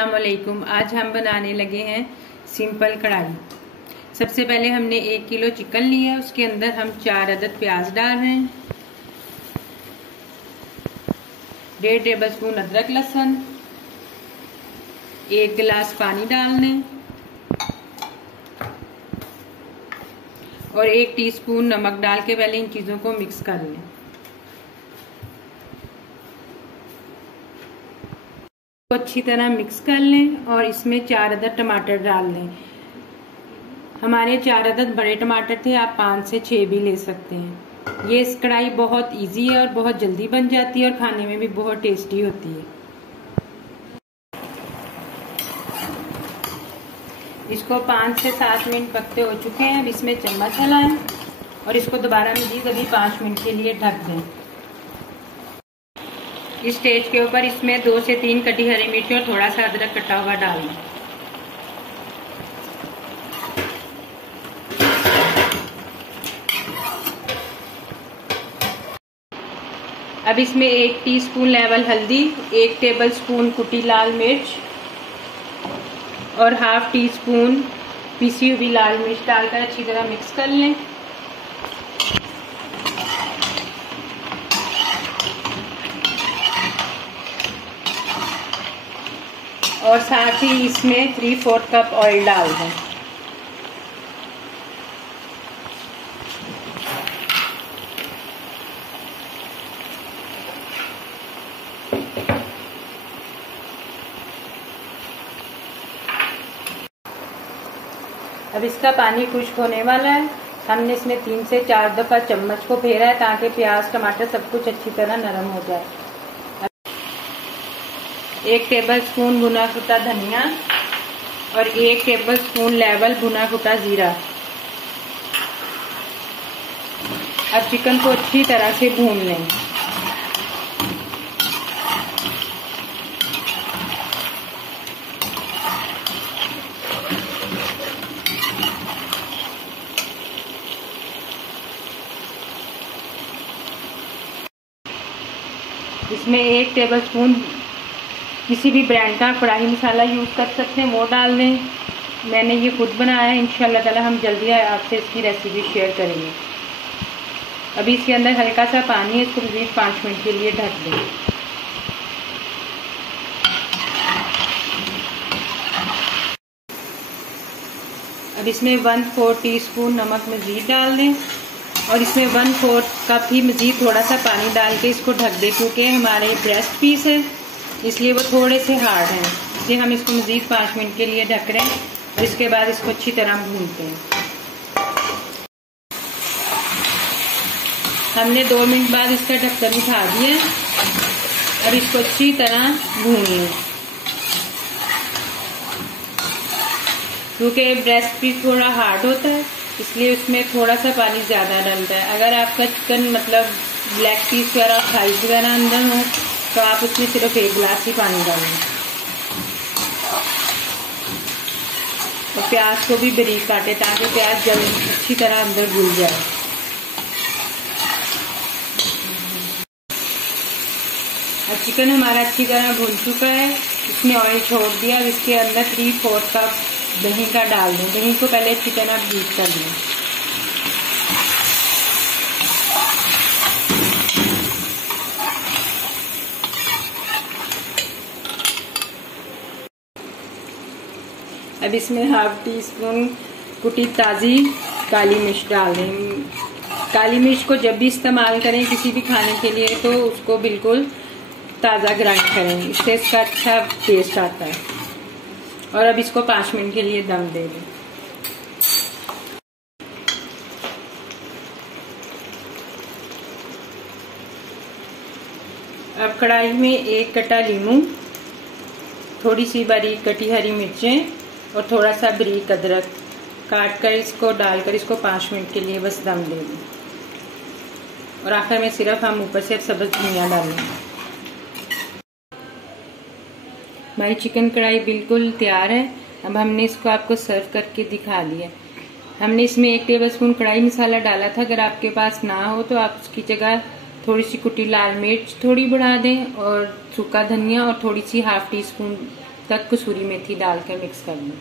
अस्सलाम वालेकुम। आज हम बनाने लगे हैं सिंपल कढ़ाई। सबसे पहले हमने 1 किलो चिकन लिया, उसके अंदर हम 4 अदद प्याज डाल रहे हैं, 1.5 टेबलस्पून अदरक लहसुन, 1 गिलास पानी डाल दें और 1 टीस्पून नमक डाल के पहले इन चीज़ों को मिक्स कर लें। अच्छी तरह मिक्स कर लें और इसमें 4 अदद टमाटर डाल दें। हमारे 4 अदद बड़े टमाटर थे, आप 5 से 6 भी ले सकते हैं। ये इस कढ़ाई बहुत इजी है और बहुत जल्दी बन जाती है और खाने में भी बहुत टेस्टी होती है। इसको 5 से 7 मिनट पकते हो चुके हैं। अब इसमें चम्मच हिलाएं और इसको दोबारा मजीद अभी 5 मिनट के लिए ढक दें। इस स्टेज के ऊपर इसमें 2 से 3 कटी हरी मिर्च और थोड़ा सा अदरक कटा हुआ डाल दें। अब इसमें 1 टीस्पून लेवल हल्दी, 1 टेबलस्पून कुटी लाल मिर्च और ½ टीस्पून पिसी हुई लाल मिर्च डालकर अच्छी तरह मिक्स कर लें। और साथ ही इसमें 3/4 कप ऑयल डाल दें। अब इसका पानी खुश्क होने वाला है। हमने इसमें 3 से 4 दफा चम्मच को फेरा है ताकि प्याज टमाटर सब कुछ अच्छी तरह नरम हो जाए। 1 टेबलस्पून भुना कुटा धनिया और 1 टेबलस्पून लेवल भुना कुटा जीरा। अब चिकन को अच्छी तरह से भून लें। इसमें 1 टेबलस्पून किसी भी ब्रांड का कढ़ाई मसाला यूज़ कर सकते हैं, वो डाल दें। मैंने ये खुद बनाया है, इंशाल्लाह ताला हम जल्दी आपसे इसकी रेसिपी शेयर करेंगे। अभी इसके अंदर हल्का सा पानी है, इसको मज़ीद 5 मिनट के लिए ढक दें। अब इसमें 1/4 टीस्पून नमक मज़ीद डाल दें और इसमें 1/4 कप ही मज़ीद थोड़ा सा पानी डाल के इसको ढक दें, क्योंकि हमारे ब्रेस्ट पीस है इसलिए वो थोड़े से हार्ड हैं। इसलिए हम इसको मज़ीद 5 मिनट के लिए ढक रहे हैं और इसके बाद इसको अच्छी तरह भूनते हैं। हमने 2 मिनट बाद इसका ढक्कन उठा दिया। अब इसको अच्छी तरह भून लें, क्योंकि ब्रेस्ट पीस थोड़ा हार्ड होता है इसलिए उसमें थोड़ा सा पानी ज़्यादा डलता है। अगर आपका चिकन मतलब ब्लैक पीस वगैरह थाइस वगैरह अंदर हो तो आप उसमें सिर्फ 1 गिलास ही पानी डालें। और प्याज को भी बारीक काटें ताकि प्याज जल्दी अच्छी तरह अंदर घुल जाए। अब चिकन हमारा अच्छी तरह भुन चुका है, इसमें ऑयल छोड़ दिया। अब इसके अंदर 3/4 कप दही का डाल दें। दही को पहले अच्छी तरह बीट कर लें। अब इसमें ½ टीस्पून कुटी ताज़ी काली मिर्च डाल दें। काली मिर्च को जब भी इस्तेमाल करें किसी भी खाने के लिए तो उसको बिल्कुल ताज़ा ग्राइंड करें, इससे इसका अच्छा टेस्ट आता है। और अब इसको 5 मिनट के लिए दम दे दें। अब कढ़ाई में 1 कटा लीमू, थोड़ी सी बारीक कटी हरी मिर्चें और थोड़ा सा बारीक अदरक काट कर इसको डालकर इसको 5 मिनट के लिए बस दम दे दें। और आखिर में सिर्फ हम ऊपर से सब्ज़ धनिया डालें। हमारी चिकन कढ़ाई बिल्कुल तैयार है। अब हमने इसको आपको सर्व करके दिखा दिया। हमने इसमें 1 टेबलस्पून कढ़ाई मसाला डाला था। अगर आपके पास ना हो तो आप उसकी जगह थोड़ी सी कुटी लाल मिर्च थोड़ी बढ़ा दें और सूखा धनिया और थोड़ी सी ½ टीस्पून तक कसूरी मेथी डालकर मिक्स कर दूँ।